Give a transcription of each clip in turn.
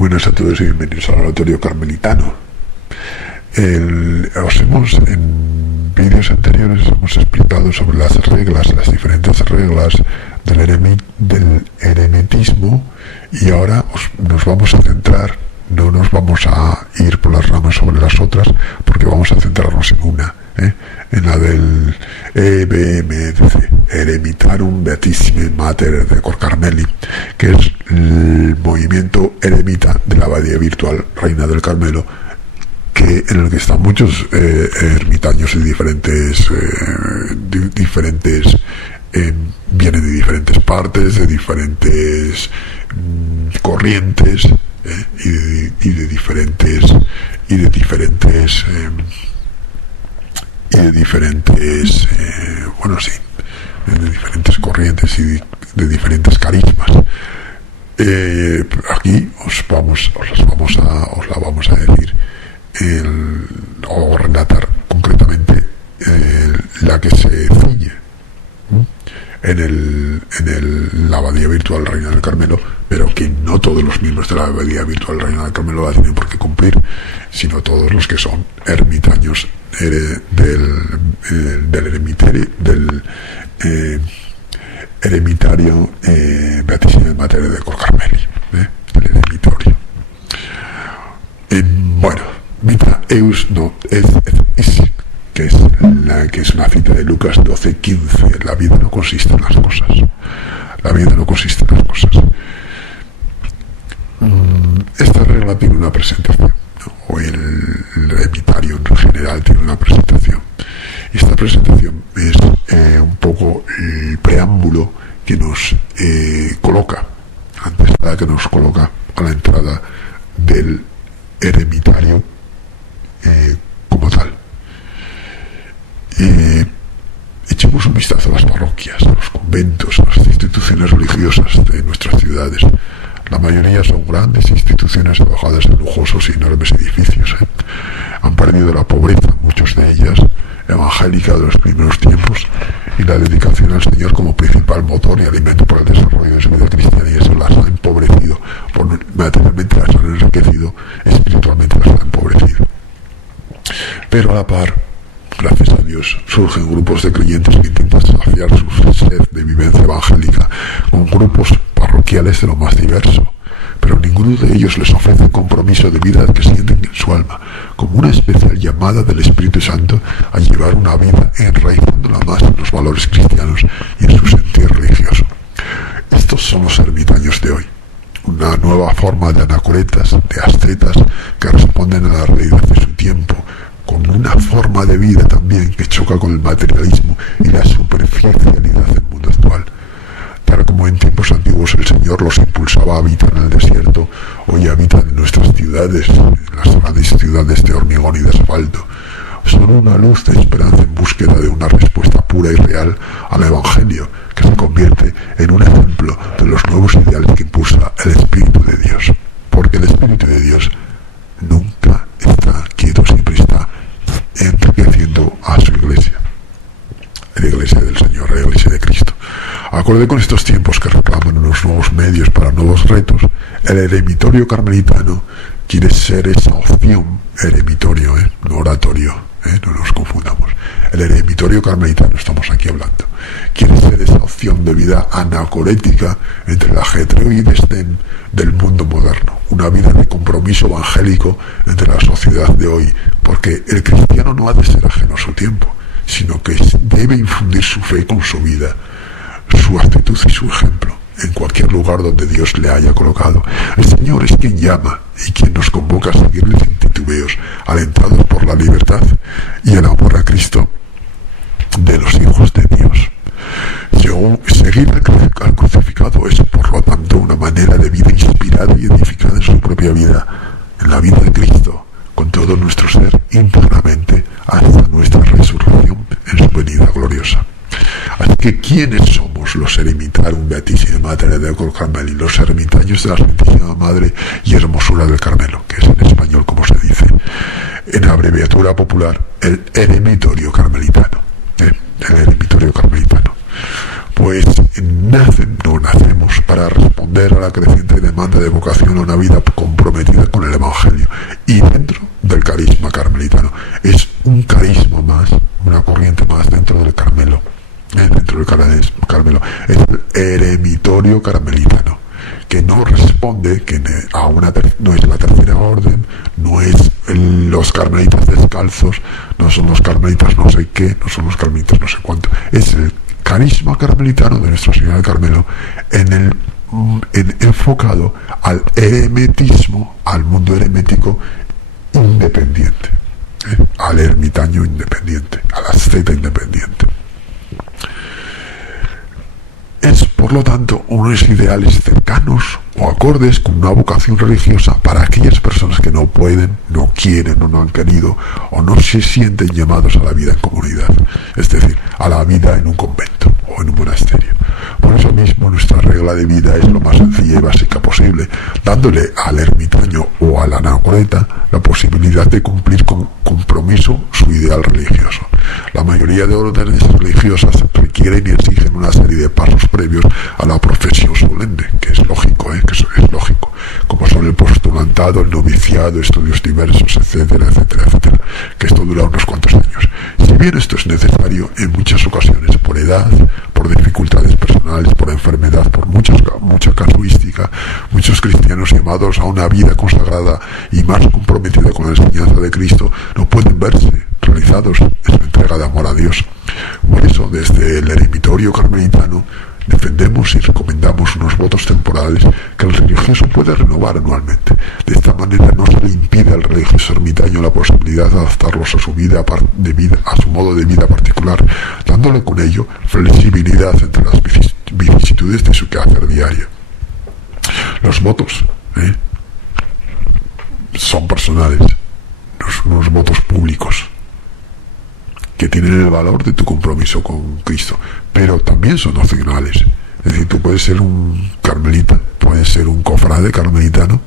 buenas a todos y bienvenidos al Oratorio Carmelitano. En vídeos anteriores hemos explicado sobre las diferentes reglas del eremetismo, y ahora nos vamos a centrar, no nos vamos a ir por las ramas sobre las otras, porque vamos a centrarnos en una, en la del EBMDC, Eremitarum Beatissime Mater de Cor Carmeli, que es el movimiento eremita de la Abadía Virtual Reina del Carmelo, en el que están muchos ermitaños y vienen de diferentes partes, de diferentes corrientes, y de diferentes corrientes y de diferentes carismas. Aquí os la vamos a decir o relatar concretamente la que se ciñe en la Abadía Virtual Reina del Carmelo, pero que no todos los miembros de la Abadía Virtual Reina del Carmelo la tienen por qué cumplir, sino todos los que son ermitaños del eremitario Beatissime Mater de Cor Carmeli, el eremitorio. Vita eus no et isic, que es una cita de Lucas 12:15. La vida no consiste en las cosas. Esta regla tiene una presentación, o el eremitario en general tiene una presentación. Y esta presentación es un poco el preámbulo que nos coloca, que nos coloca a la entrada del eremitario como tal. Echemos un vistazo a las parroquias, a los conventos, a las instituciones religiosas de nuestras ciudades. La mayoría son grandes instituciones alojadas en lujosos y enormes edificios. Han perdido la pobreza, muchos de ellas evangélica de los primeros tiempos, y la dedicación al Señor como principal motor y alimento para el desarrollo de su vida cristiana, y eso las ha empobrecido. Materialmente las han enriquecido, espiritualmente las han empobrecido. Pero a la par, gracias a Dios, surgen grupos de creyentes que intentan saciar su sed de vivencia evangélica con grupos parroquiales de lo más diverso, pero ninguno de ellos les ofrece un compromiso de vida que sienten en su alma, como una especial llamada del Espíritu Santo a llevar una vida enraizándola más en los valores cristianos y en su sentir religioso. Estos son los ermitaños de hoy, una nueva forma de anacoretas, de ascetas, que responden a la realidad de su tiempo, con una forma de vida también que choca con el materialismo y la superficialidad del mundo actual. Tal como en tiempos antiguos el Señor los impulsaba a habitar en el desierto, hoy habitan en nuestras ciudades, en las grandes ciudades de hormigón y de asfalto. Son una luz de esperanza en búsqueda de una respuesta pura y real al Evangelio, que se convierte en un ejemplo de los nuevos ideales que impulsa el Espíritu de Dios. Porque el Espíritu de Dios nunca está quieto, siempre está enriqueciendo a su iglesia, la iglesia del Señor, la iglesia de Cristo. Acorde con estos tiempos que reclaman unos nuevos medios para nuevos retos, el eremitorio carmelitano quiere ser esa opción, eremitorio, no oratorio, no nos confundamos. El eremitorio carmelitano, estamos aquí hablando, quiere ser esa opción de vida anacorética entre el ajetreo y desdén del mundo moderno, una vida de compromiso evangélico entre la sociedad de hoy, porque el cristiano no ha de ser ajeno a su tiempo, sino que debe infundir su fe con su vida, su actitud y su ejemplo en cualquier lugar donde Dios le haya colocado. El Señor es quien llama y quien nos convoca a seguirle sin titubeos, alentados por la libertad y el amor a Cristo de los hijos de Dios. Seguir al crucificado es, por lo tanto, una manera de vida inspirada y edificada en su propia vida, en la vida de Cristo, con todo nuestro ser íntegramente hasta nuestra resurrección en su venida gloriosa. Así que, ¿quiénes somos los Eremitarum Beatissime Mater de Cor Carmeli, los ermitaños de la Santísima Madre y Hermosura del Carmelo, que es en español como se dice, en abreviatura popular, el eremitorio carmelitano? El eremitorio carmelitano. pues nacemos para responder a la creciente demanda de vocación a una vida comprometida con el Evangelio. Y dentro del carisma carmelitano, es un carisma más, una corriente más dentro del Carmelo, dentro del Carmelo, es el eremitorio carmelitano, que no responde no es la tercera orden, no es los carmelitas descalzos, no son los carmelitas no sé qué, no son los carmelitas no sé cuánto, es el carisma carmelitano de Nuestra Señora del Carmelo enfocado al eremetismo, al mundo eremético independiente, al ermitaño independiente, al asceta independiente. Es, por lo tanto, unos ideales cercanos o acordes con una vocación religiosa para aquellas personas que no pueden, no quieren o no han querido o no se sienten llamados a la vida en comunidad, es decir, a la vida en un convento o en un monasterio. Por eso mismo nuestra regla de vida es lo más sencilla y básica posible, dándole al ermitaño o al anacoreta la posibilidad de cumplir con compromiso su ideal religioso. La mayoría de órdenes religiosas requieren y exigen una serie de pasos previos a la profesión solemne, que es lógico, que eso es lógico, como son el postulantado, el noviciado, estudios diversos, etcétera, etcétera, etcétera, que esto dura unos cuantos años. Si bien esto es necesario en muchas ocasiones por edad, por dificultades personales, por enfermedad, por mucha casuística, muchos cristianos llamados a una vida consagrada y más comprometida con la enseñanza de Cristo no pueden verse realizados en su entrega de amor a Dios. Por eso, desde el eremitorio carmelitano defendemos y recomendamos unos votos temporales que el religioso puede renovar anualmente. De esta manera no se le impide al religioso ermitaño la posibilidad de adaptarlos a su a su modo de vida particular, dándole con ello flexibilidad entre las vicisitudes de su quehacer diario. Los votos son personales, no son unos votos públicos que tienen el valor de tu compromiso con Cristo, pero también son opcionales. Es decir, tú puedes ser un carmelita, puedes ser un cofrade carmelitano,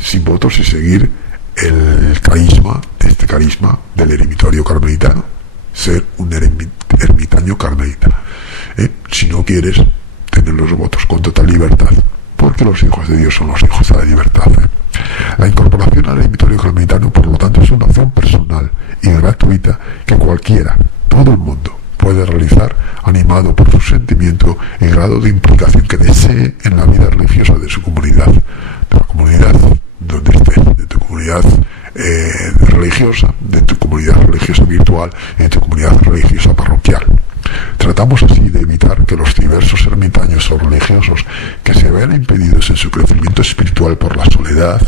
sin votos y seguir este carisma del eremitorio carmelitano, ser un ermitaño carmelita. Si no quieres tener los votos con total libertad, porque los hijos de Dios son los hijos de la libertad. La incorporación al eremitorio carmelitano, por lo tanto, es una opción personal y gratuita que cualquiera, todo el mundo, puede realizar, animado por su sentimiento y grado de implicación que desee en la vida religiosa de su comunidad, de la comunidad donde estés, de tu comunidad religiosa, de tu comunidad religiosa virtual y de tu comunidad religiosa parroquial. Tratamos así de evitar que los diversos ermitaños o religiosos que se vean impedidos en su crecimiento espiritual por la soledad,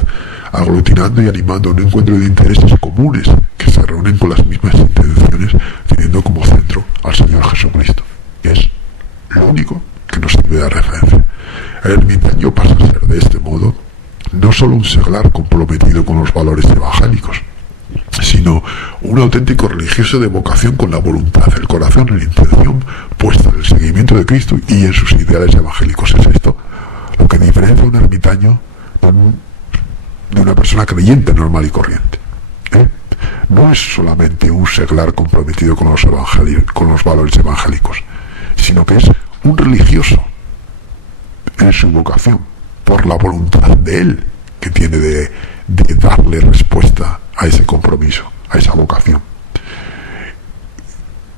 aglutinando y animando un encuentro de intereses comunes que se reúnen con las mismas intenciones, teniendo como centro al Señor Jesucristo, que es lo único que nos sirve de referencia. El ermitaño pasa a ser de este modo no solo un seglar comprometido con los valores evangélicos, sino un auténtico religioso de vocación con la voluntad, el corazón y la intención puesta en el seguimiento de Cristo y en sus ideales evangélicos. Es esto lo que diferencia a un ermitaño de una persona creyente normal y corriente. No es solamente un seglar comprometido con los valores evangélicos, sino que es un religioso en su vocación, por la voluntad de él, que tiene de darle respuesta a ese compromiso, a esa vocación,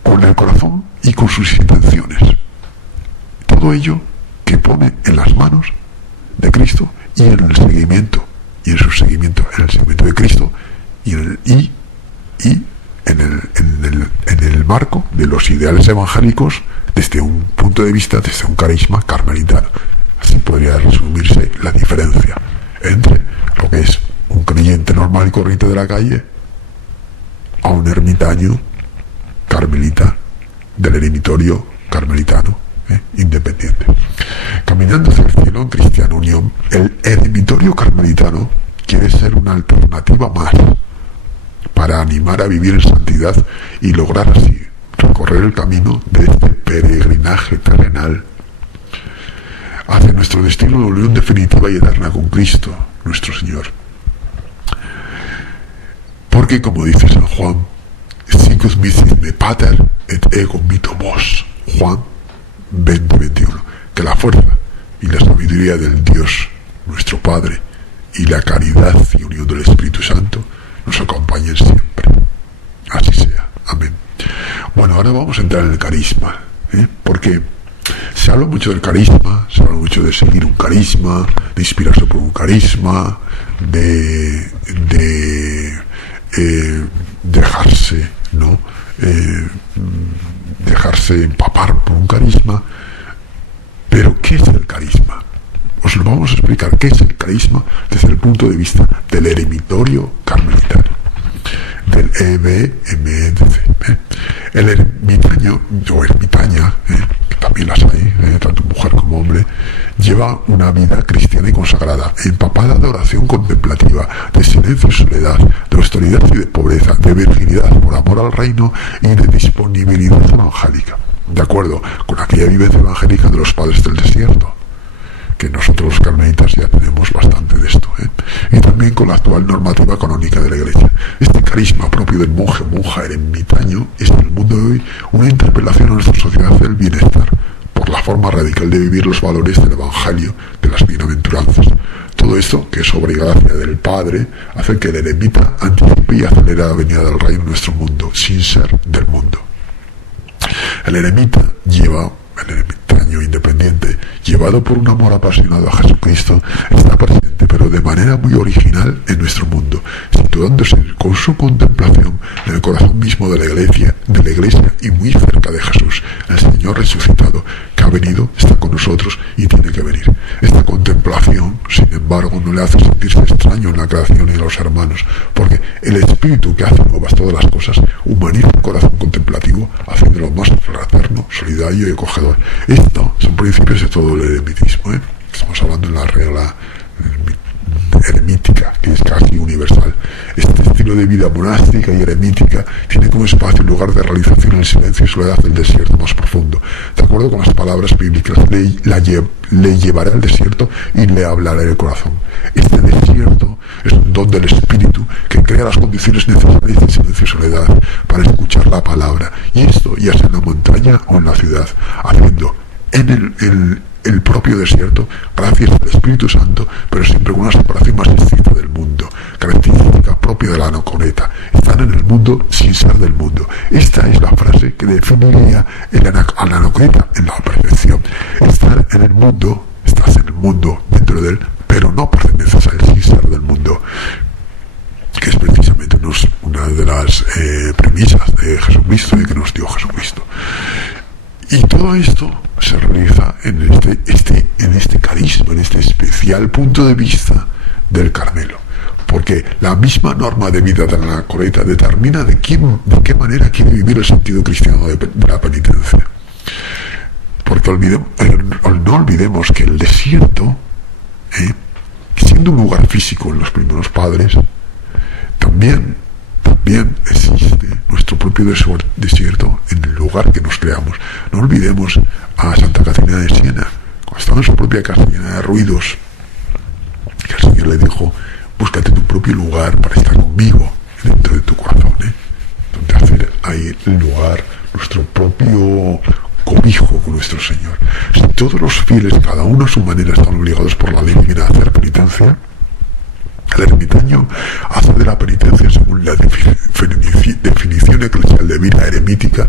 con el corazón y con sus intenciones. Todo ello que pone en las manos de Cristo y en el seguimiento, y en su seguimiento, en el seguimiento de Cristo y en el marco de los ideales evangélicos desde un punto de vista, desde un carisma carmelitano. Así podría resumirse la diferencia entre lo que es un creyente normal y corriente de la calle a un ermitaño carmelita del eremitorio carmelitano independiente. Caminando hacia el cielo en cristiana unión, el eremitorio carmelitano quiere ser una alternativa más para animar a vivir en santidad y lograr así recorrer el camino de este peregrinaje terrenal hacia nuestro destino de unión definitiva y eterna con Cristo, nuestro Señor. Porque, como dice San Juan, sicut misit me pater et ego mito mos. Juan 20:21. Que la fuerza y la sabiduría del Dios, nuestro Padre, y la caridad y unión del Espíritu Santo nos acompañen siempre. Así sea. Amén. Bueno, ahora vamos a entrar en el carisma, porque se habla mucho del carisma, se habla mucho de seguir un carisma, de inspirarse por un carisma, de dejarse, ¿no? Dejarse empapar por un carisma. Pero ¿qué es el carisma? Os lo vamos a explicar. ¿Qué es el carisma desde el punto de vista del eremitorio carmelitano, del EBMDC? El ermitaño o ermitaña, que también las hay, tanto mujer como hombre, lleva una vida cristiana y consagrada, empapada de oración contemplativa, de silencio y soledad, de austeridad y de pobreza, de virginidad por amor al reino y de disponibilidad evangélica, de acuerdo con aquella vivencia evangélica de los padres del desierto, que nosotros los carmelitas ya tenemos bastante de esto, y también con la actual normativa canónica de la Iglesia. Este carisma propio del monje o monja eremitaño es en el mundo de hoy una interpelación a nuestra sociedad del bienestar, por la forma radical de vivir los valores del Evangelio, de las bienaventuranzas. Todo esto, que es obra y gracia del Padre, hace que el eremita anticipe y acelere la venida del reino en nuestro mundo, sin ser del mundo. El eremitaño independiente, llevado por un amor apasionado a Jesucristo, está presente, pero de manera muy original, en nuestro mundo, situándose con su contemplación en el corazón mismo de la iglesia y muy cerca de Jesús, el Señor resucitado, que ha venido, está con nosotros y tiene que venir. Esta contemplación, sin embargo, no le hace sentirse extraño en la creación y en los hermanos, porque el Espíritu que hace nuevas todas las cosas humaniza el corazón contemplativo, haciéndolo más fraterno, solidario y acogedor. Estos son principios de todo el eremitismo, Estamos hablando en la regla eremítica, que es casi universal. Este estilo de vida monástica y eremítica tiene como espacio y lugar de realización en el silencio y soledad del desierto más profundo. De acuerdo con las palabras bíblicas, le llevaré al desierto y le hablaré el corazón. Este desierto es un don del Espíritu que crea las condiciones necesarias de silencio y soledad para escuchar la palabra, y esto ya sea en la montaña o en la ciudad, haciendo en el propio desierto, gracias al Espíritu Santo, pero siempre con una separación más estricta del mundo, característica propia de la anacoreta. Están en el mundo sin ser del mundo. Esta es la frase que definiría a la anacoreta en la perfección. Estar en el mundo, estás en el mundo, dentro de él, pero no perteneces al sin ser del mundo, que es precisamente una de las premisas de Jesucristo y que nos dio Jesucristo. Y todo esto se realiza en este carisma, en este especial punto de vista del Carmelo, porque la misma norma de vida de la anacoreta determina de qué manera quiere vivir el sentido cristiano de la penitencia. Porque no olvidemos que el desierto, siendo un lugar físico en los primeros padres, también existe nuestro propio desierto en el lugar que nos creamos. No olvidemos a Santa Catarina de Siena, cuando estaba en su propia casa llena de ruidos, que el Señor le dijo: búscate tu propio lugar para estar conmigo dentro de tu corazón, donde hacer ahí el lugar, nuestro propio cobijo con nuestro Señor. Si todos los fieles, cada uno a su manera, están obligados por la ley divina a hacer penitencia, el ermitaño hace de la penitencia, según la definición eclesial de vida eremítica,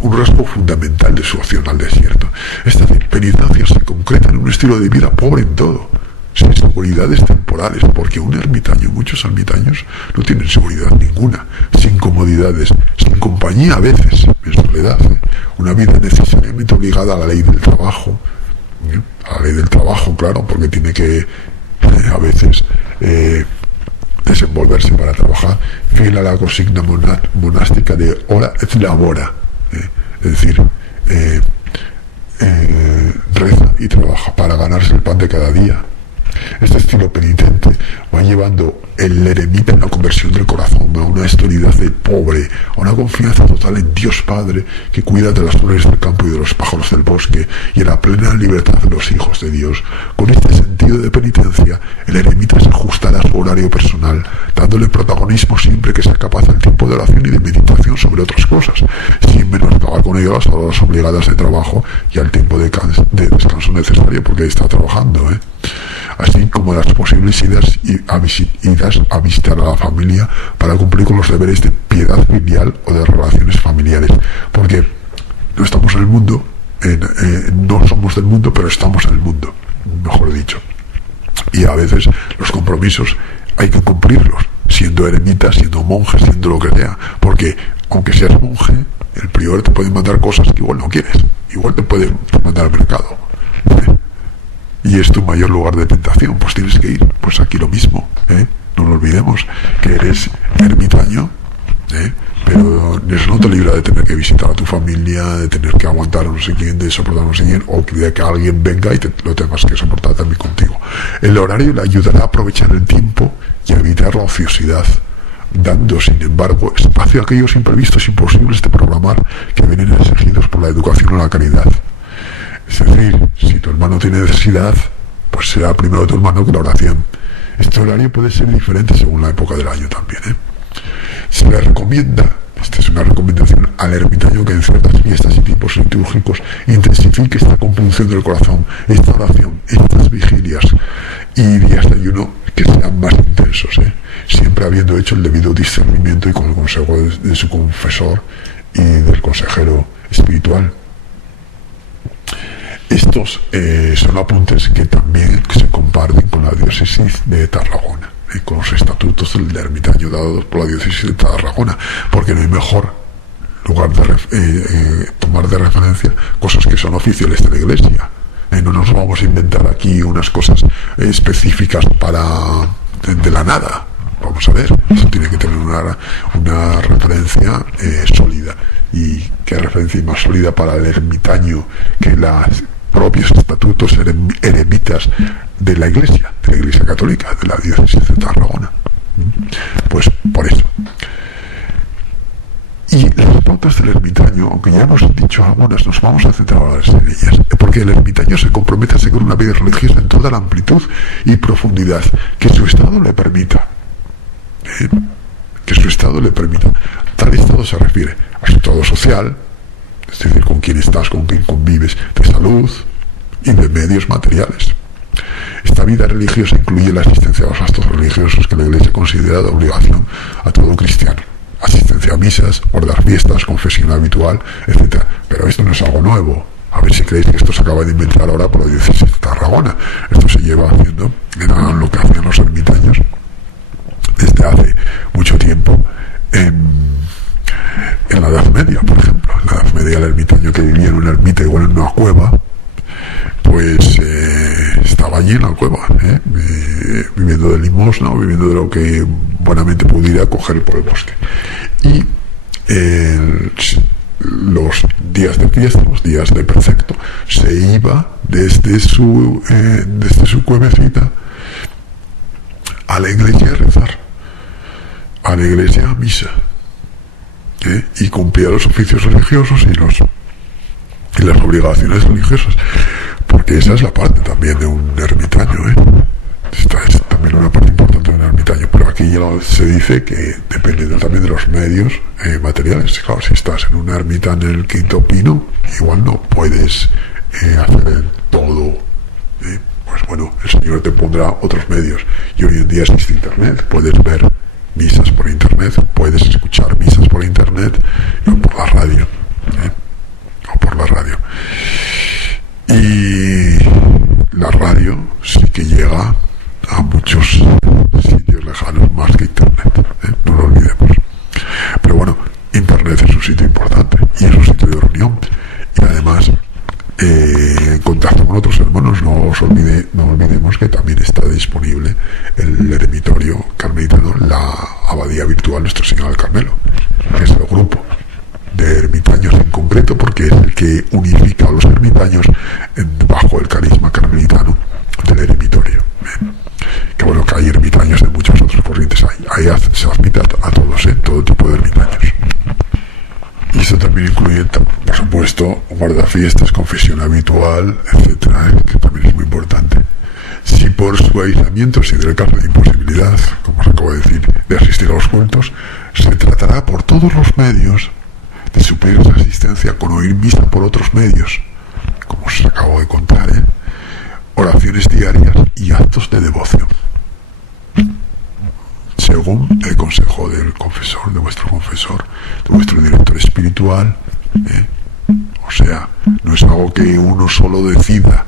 un rasgo fundamental de su acción al desierto. Esta penitencia se concreta en un estilo de vida pobre en todo, sin seguridades temporales, porque muchos ermitaños no tienen seguridad ninguna, sin comodidades, sin compañía a veces, en soledad, una vida necesariamente obligada a la ley del trabajo, claro, porque tiene que a veces desenvolverse para trabajar, fiel a la consigna monástica de ora et labora, es decir, reza y trabaja para ganarse el pan de cada día. Este estilo penitente va llevando el eremita en la conversión del corazón, a una austeridad del pobre, a una confianza total en Dios Padre, que cuida de las flores del campo y de los pájaros del bosque, y en la plena libertad de los hijos de Dios. Con este sentido de penitencia, el eremita se ajustará a su horario personal, dándole protagonismo siempre que sea capaz al tiempo de oración y de meditación sobre otras cosas, sin menoscabar con ello las horas obligadas de trabajo y al tiempo de descanso necesario, porque está trabajando, así como las posibles idas a visitar a la familia para cumplir con los deberes de piedad filial o de relaciones familiares, porque no estamos en el mundo, no somos del mundo, pero estamos en el mundo, mejor dicho, y a veces los compromisos hay que cumplirlos, siendo eremita, siendo monje, siendo lo que sea, porque aunque seas monje, el prior te puede mandar cosas que igual no quieres, igual te puede mandar al mercado, y es tu mayor lugar de tentación, pues tienes que ir. Pues aquí lo mismo, no lo olvidemos, que eres ermitaño, pero eso no te libra de tener que visitar a tu familia, de tener que aguantar a no sé quién, de soportar a no sé quién, o de que alguien venga y lo tengas que soportar también contigo. El horario le ayudará a aprovechar el tiempo y a evitar la ociosidad, dando sin embargo espacio a aquellos imprevistos imposibles de programar que vienen exigidos por la educación o la caridad. Es decir, si tu hermano tiene necesidad, pues será primero tu hermano que la oración. Este horario puede ser diferente según la época del año también, Se le recomienda, esta es una recomendación al ermitaño, que en ciertas fiestas y tiempos litúrgicos intensifique esta compunción del corazón, esta oración, estas vigilias y días de ayuno que sean más intensos, siempre habiendo hecho el debido discernimiento y con el consejo de su confesor y del consejero espiritual. Estos son apuntes que también se comparten con la diócesis de Tarragona, con los estatutos del ermitaño dados por la diócesis de Tarragona, porque no hay mejor lugar de tomar de referencia cosas que son oficiales de la Iglesia. No nos vamos a inventar aquí unas cosas específicas de la nada. Vamos a ver, eso tiene que tener una referencia sólida. Y qué referencia más sólida para el ermitaño que las propios estatutos eremitas de la Iglesia Católica, de la diócesis de Tarragona. Pues por eso. Y las pautas del ermitaño, aunque ya hemos dicho algunas, nos vamos a centrar ahora en ellas, porque el ermitaño se compromete a seguir una vida religiosa en toda la amplitud y profundidad que su estado le permita. Que su estado le permita. Tal estado se refiere a su estado social, es decir, con quién estás, con quién convives, de salud y de medios materiales. Esta vida religiosa incluye la asistencia a los actos religiosos que la Iglesia considera de obligación a todo cristiano: asistencia a misas, guardar fiestas, confesión habitual, etc. Pero esto no es algo nuevo. A ver si creéis que esto se acaba de inventar ahora por la diócesis de Tarragona. Esto se lleva haciendo, era lo que hacían los ermitaños desde hace mucho tiempo en la Edad Media, por ejemplo. En la Edad Media, el ermitaño que vivía en una ermita, igual en una cueva, pues estaba allí en la cueva, viviendo de limosna o viviendo de lo que buenamente pudiera coger por el bosque. Y los días de fiesta, los días de precepto, se iba desde su cuevecita a la iglesia a rezar, a la iglesia a misa, y cumplía los oficios religiosos y las obligaciones religiosas, porque esa es la parte también de un ermitaño, Esta es también una parte importante de un ermitaño, pero aquí ya se dice que dependiendo también de los medios materiales. Claro, si estás en una ermita en el Quinto Pino, igual no puedes hacer todo, pues bueno, el Señor te pondrá otros medios, y hoy en día existe internet, puedes ver misas por internet, puedes escuchar misas por internet o por la radio, y la radio sí que llega a muchos sitios lejanos más que internet, no lo olvidemos. Pero bueno, internet es un sitio importante y es un sitio de reunión, y además en contacto con otros hermanos. No olvidemos que también está disponible el eremitorio carmelitano, la abadía virtual Nuestra Señora del Carmelo, que es el grupo de ermitaños en concreto, porque es el que unifica a los ermitaños bajo el carisma carmelitano del eremitorio. Que bueno, que hay ermitaños de se admite a todos, todo tipo de ermitaños. Y esto también incluye, por supuesto, guardafiestas, confesión habitual, etcétera, que también es muy importante. Si por su aislamiento se diera el caso de imposibilidad, como os acabo de decir, de asistir a los cultos, se tratará por todos los medios de suplir esa asistencia con oír misa por otros medios, como os acabo de contar, oraciones diarias y actos de devoción, según el consejo del confesor, de vuestro director espiritual. O sea, no es algo que uno solo decida,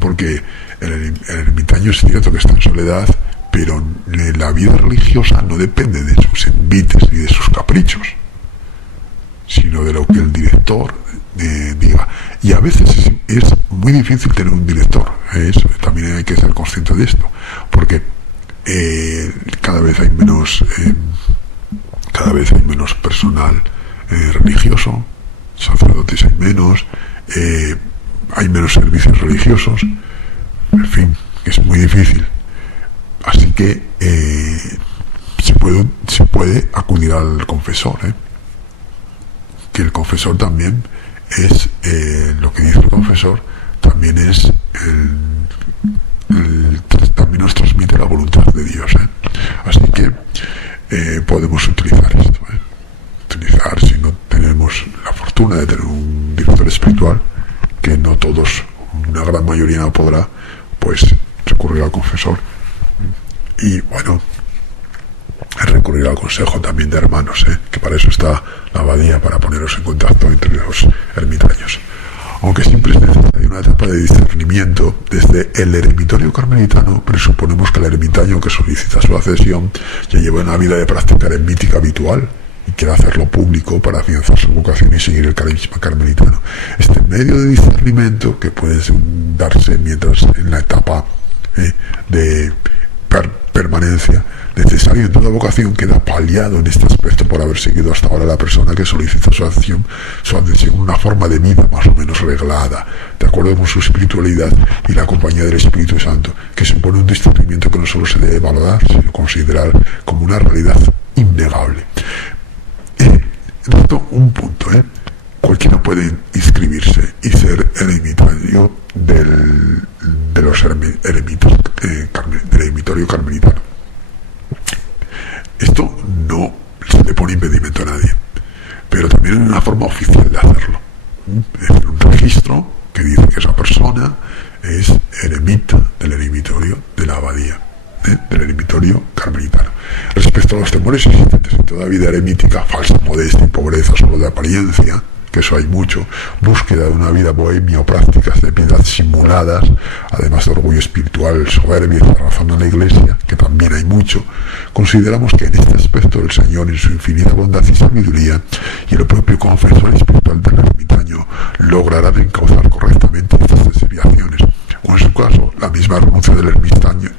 porque el ermitaño es cierto que está en soledad, pero la vida religiosa no depende de sus envites ni de sus caprichos, sino de lo que el director diga. Y a veces es muy difícil tener un director, eso también hay que ser consciente de esto, porque cada vez hay menos personal religioso, sacerdotes hay menos servicios religiosos, en fin, es muy difícil. Así que se puede acudir al confesor, que el confesor también es, lo que dice el confesor también es también nos transmite la voluntad de Dios, así que podemos utilizar esto, utilizar, si no tenemos la fortuna de tener un director espiritual, que no todos, una gran mayoría no podrá, pues recurrir al confesor. Y bueno, recurrir al consejo también de hermanos, que para eso está la abadía, para poneros en contacto entre los ermitaños. Aunque siempre es necesaria una etapa de discernimiento. Desde el eremitorio carmelitano presuponemos que el ermitaño que solicita su accesión ya lleva una vida de práctica eremítica habitual y quiere hacerlo público para afianzar su vocación y seguir el carisma carmelitano. Este medio de discernimiento, que puede darse mientras en la etapa de permanencia necesario en toda vocación, queda paliado en este aspecto por haber seguido hasta ahora la persona que solicita su adhesión, una forma de vida más o menos reglada, de acuerdo con su espiritualidad y la compañía del Espíritu Santo, que supone un discernimiento que no solo se debe valorar, sino considerar como una realidad innegable. Esto un punto, cualquiera puede inscribirse y ser eremitario del eremitorio carmelitano. Esto no se le pone impedimento a nadie, pero también hay una forma oficial de hacerlo. Es decir, un registro que dice que esa persona es eremita del eremitorio de la abadía, del eremitorio carmelitano. Respecto a los temores existentes en toda vida eremítica, falsa modestia y pobreza solo de apariencia, que eso hay mucho, búsqueda de una vida bohemia o prácticas de piedad simuladas, además de orgullo espiritual, soberbia y cerrazón a la Iglesia, que también hay mucho, consideramos que en este aspecto el Señor, en su infinita bondad y sabiduría, y el propio confesor espiritual del ermitaño, lograrán encauzar correctamente estas desviaciones, o en su caso, la misma renuncia del ermitaño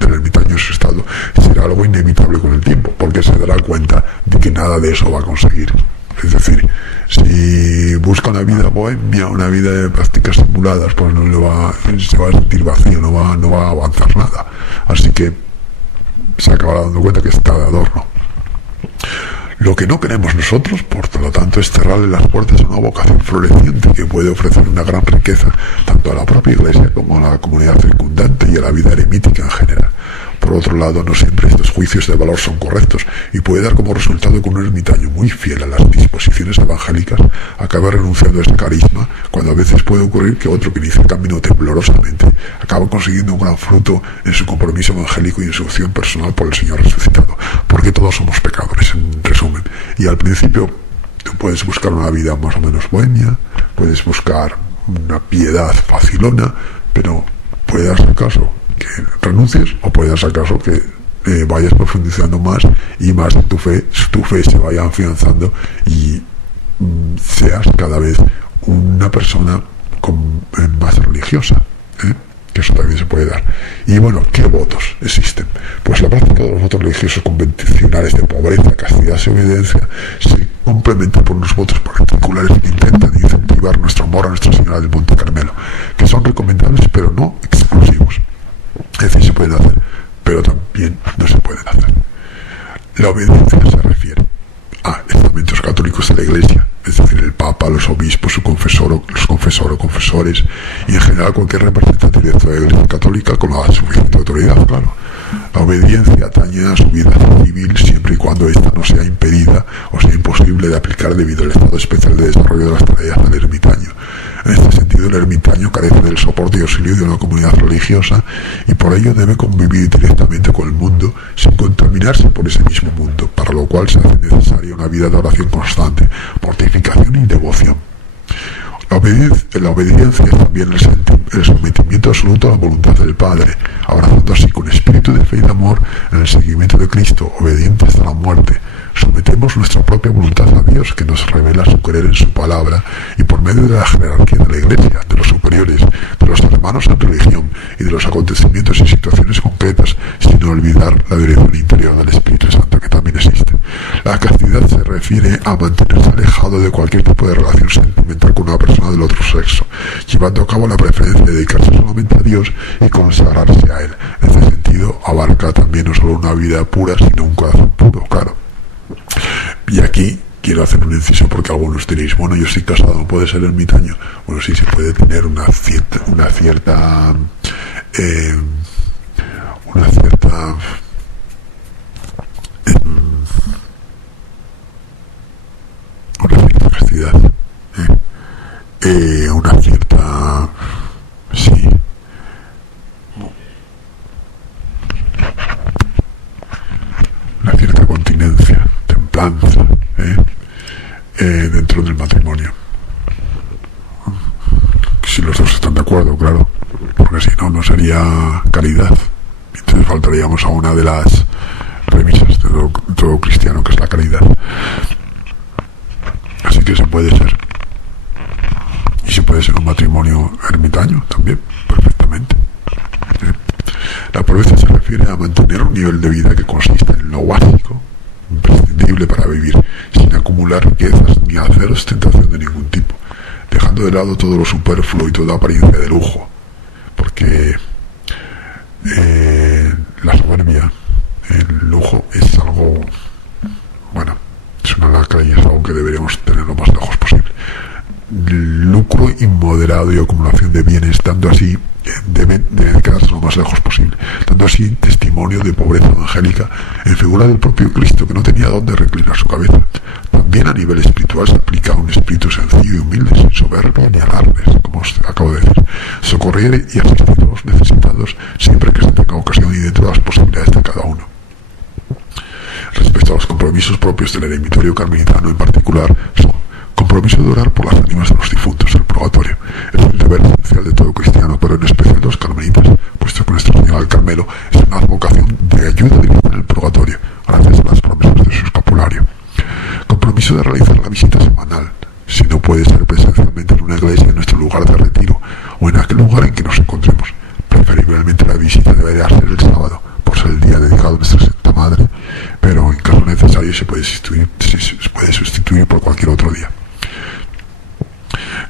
en su estado será algo inevitable con el tiempo, porque se dará cuenta de que nada de eso va a conseguir. Es decir, si busca una vida bohemia, una vida de prácticas simuladas, pues se va a sentir vacío, no va a avanzar nada. Así que se acabará dando cuenta que está de adorno. Lo que no queremos nosotros, por lo tanto, es cerrarle las puertas a una vocación floreciente que puede ofrecer una gran riqueza tanto a la propia Iglesia como a la comunidad circundante y a la vida eremítica en general. Por otro lado, no siempre estos juicios de valor son correctos y puede dar como resultado que un ermitaño muy fiel a las disposiciones evangélicas acabe renunciando a ese carisma, cuando a veces puede ocurrir que otro que inicia el camino temblorosamente acaba consiguiendo un gran fruto en su compromiso evangélico y en su opción personal por el Señor resucitado, porque todos somos pecadores, en resumen. Y al principio tú puedes buscar una vida más o menos bohemia, puedes buscar una piedad facilona, pero puede darse el caso que renuncies, o puede darse el caso que vayas profundizando más y más en tu fe se vaya afianzando y seas cada vez una persona más religiosa, que eso también se puede dar. Y bueno, ¿qué votos existen? Pues la práctica de los votos religiosos convencionales de pobreza, castidad y obediencia se complementa por unos votos particulares que intentan incentivar nuestro amor a Nuestra Señora del Monte Carmelo, que son recomendables pero no exclusivos. Es decir, se pueden hacer, pero también no se pueden hacer. La obediencia se refiere a estamentos católicos de la Iglesia, es decir, el Papa, los obispos, su confesor, los confesores o confesores, y en general cualquier representante directo de la Iglesia católica con la suficiente autoridad, claro. La obediencia atañe a su vida civil siempre y cuando ésta no sea impedida o sea imposible de aplicar debido al estado especial de desarrollo de las tareas del ermitaño. En este sentido, el ermitaño carece del soporte y auxilio de una comunidad religiosa y por ello debe convivir directamente con el mundo sin contaminarse por ese mismo mundo, para lo cual se hace necesaria una vida de oración constante, mortificación y devoción. La obediencia es también el sometimiento absoluto a la voluntad del Padre, abrazando así con espíritu de fe y de amor en el seguimiento de Cristo, obediente hasta la muerte. Sometemos nuestra propia voluntad a Dios, que nos revela su querer en su palabra, y por medio de la jerarquía de la Iglesia, de los superiores, de los hermanos en religión y de los acontecimientos y situaciones concretas, sin olvidar la dirección interior del Espíritu Santo, que también existe. La castidad se refiere a mantenerse alejado de cualquier tipo de relación sentimental con una persona del otro sexo, llevando a cabo la preferencia de dedicarse solamente a Dios y consagrarse a Él. En este sentido, abarca también no solo una vida pura, sino un corazón puro, claro. Y aquí quiero hacer un inciso porque algunos diréis, bueno, yo estoy casado, ¿no puede ser ermitaño? Bueno, sí, se puede tener una cierta castidad, una cierta, sí, una cierta continencia, templanza, dentro del matrimonio, si los dos están de acuerdo, claro, porque si no, no sería caridad. Entonces faltaríamos a una de las premisas de todo cristiano, que es la caridad. Así que se puede ser, y se puede ser un matrimonio ermitaño también, perfectamente. La pobreza se refiere a mantener un nivel de vida que consiste en lo básico, imprescindible para vivir, sin acumular riquezas ni hacer ostentación de ningún tipo, dejando de lado todo lo superfluo y toda apariencia de lujo, porque la soberbia, el lujo es algo, bueno, es una lacra y es algo que deberíamos tener lo más lejos posible. Lucro inmoderado y acumulación de bienes, dando así, deben quedarse lo más lejos posible, dando así testimonio de pobreza evangélica en figura del propio Cristo, que no tenía dónde reclinar su cabeza. También a nivel espiritual se aplica un espíritu sencillo y humilde, sin soberbia ni alardes, como os acabo de decir, socorrer y asistir a los necesitados siempre que se tenga ocasión y dentro de las posibilidades de cada uno. Respecto a los compromisos propios del eremitorio carmelitano en particular, son compromiso de orar por las ánimas de los difuntos del purgatorio. Es un deber esencial de todo cristiano, pero en especial de los carmelitas, puesto que Nuestra Señora del Carmelo es una vocación de ayuda directa en el purgatorio, gracias a las promesas de su escapulario. Compromiso de realizar la visita semanal, si no puede ser presencialmente en una iglesia en nuestro lugar de retiro, o en aquel lugar en que nos encontremos. Preferiblemente la visita debería ser el sábado, por ser el día dedicado a nuestra Santa Madre, pero en caso necesario se puede sustituir por cualquier otro día.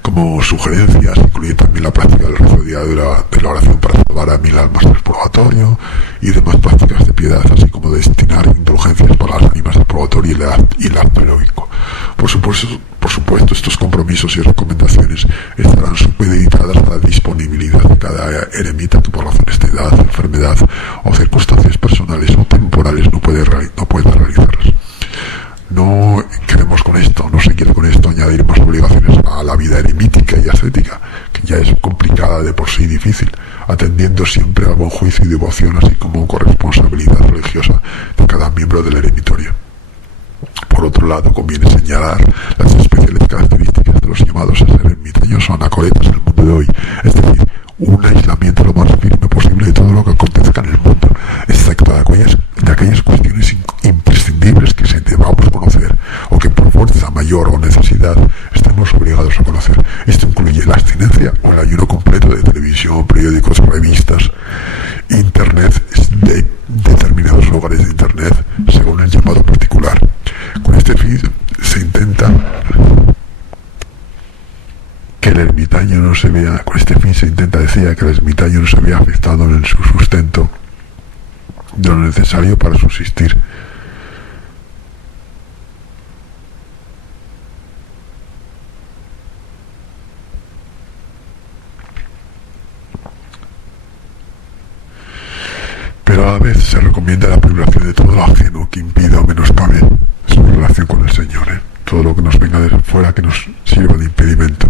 Como sugerencias incluye también la práctica del rezo diario de la oración para salvar a 1000 almas del purgatorio y demás prácticas de piedad, así como destinar indulgencias para las ánimas del purgatorio y el acto heroico. Por supuesto, estos compromisos y recomendaciones estarán supeditadas a la disponibilidad de cada eremita que por razones de edad, enfermedad o circunstancias personales o temporales no pueda realizarlas. No queremos con esto, no se quiere con esto añadir más obligaciones a la vida eremítica y ascética, que ya es complicada de por sí y difícil, atendiendo siempre al buen juicio y devoción, así como corresponsabilidad religiosa de cada miembro del eremitorio. Por otro lado, conviene señalar las especiales características de los llamados a ser ermitaños o anacoretas en el mundo de hoy, es decir, un aislamiento lo más firme posible de todo lo que acontezca en el mundo, excepto de aquellas cuestiones imprescindibles que se debamos conocer o que por fuerza mayor o necesidad estemos obligados a conocer. Esto incluye la abstinencia o el ayuno completo de televisión, periódicos, revistas, internet, de determinados lugares de internet, según el llamado particular. Con este fin se intenta que el ermitaño no se vea, con este fin se intenta, decía, que el ermitaño no se vea afectado en su sustento de lo necesario para subsistir, cada vez se recomienda la privación de todo lo ajeno que impida o menoscabe su relación con el Señor, todo lo que nos venga de fuera que nos sirva de impedimento.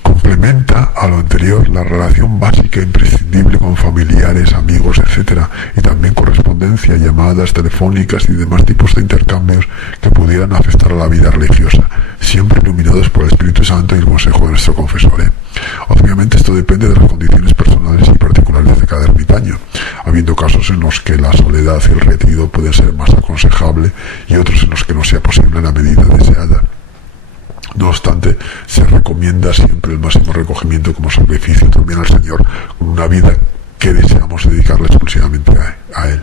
Complementa a lo anterior la relación básica e imprescindible con familiares, amigos, etc. Y también correspondencia, llamadas telefónicas y demás tipos de intercambios que pudieran afectar a la vida religiosa, siempre iluminados por el Espíritu Santo y el consejo de nuestro confesor. Obviamente esto depende de las condiciones personales y particulares de cada ermitaño, habiendo casos en los que la soledad y el retiro pueden ser más aconsejable y otros en los que no sea posible en la medida deseada. No obstante, se recomienda siempre el máximo recogimiento como sacrificio también al Señor, con una vida que deseamos dedicarle exclusivamente a Él.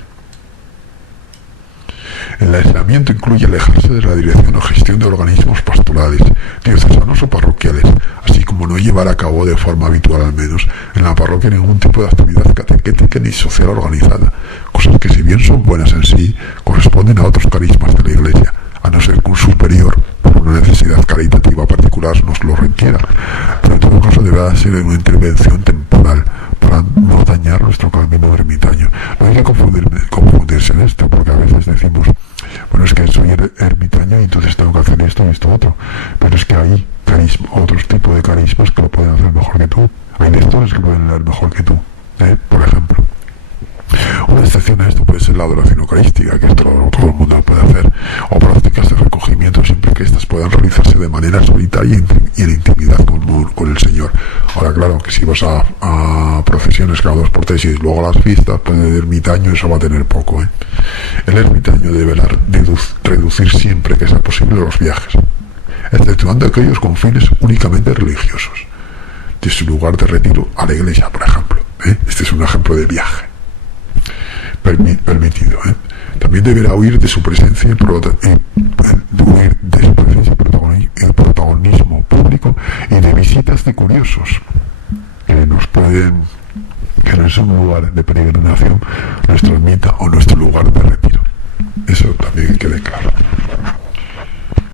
El aislamiento incluye alejarse de la dirección o gestión de organismos pastorales, diocesanos o parroquiales, así como no llevar a cabo de forma habitual al menos en la parroquia ningún tipo de actividad catequética ni social organizada, cosas que si bien son buenas en sí, corresponden a otros carismas de la Iglesia, a no ser que un superior por una necesidad caritativa particular nos lo requiera, pero en todo caso deberá ser una intervención temporal para no dañar nuestro camino de ermitaño. No hay que confundirse en esto, porque a veces decimos, bueno, es que soy ermitaño y entonces tengo que hacer esto y esto otro, pero es que hay otros tipos de carismas que lo pueden hacer mejor que tú, hay lectores que lo pueden leer mejor que tú, por ejemplo. Una excepción a esto puede ser la adoración eucarística, que esto todo el mundo lo puede hacer, o prácticas de recogimiento, siempre que éstas puedan realizarse de manera solitaria y en intimidad con el Señor. Ahora, claro, que si vas a procesiones cada 2 por 3 y luego a las fiestas, pues el ermitaño eso va a tener poco. El ermitaño deberá reducir siempre que sea posible los viajes, exceptuando aquellos con fines únicamente religiosos, de su lugar de retiro a la iglesia, por ejemplo. Este es un ejemplo de viaje permitido. También deberá huir de su presencia y protagonismo público y de visitas de curiosos que no es un lugar de peregrinación nuestra ermita o nuestro lugar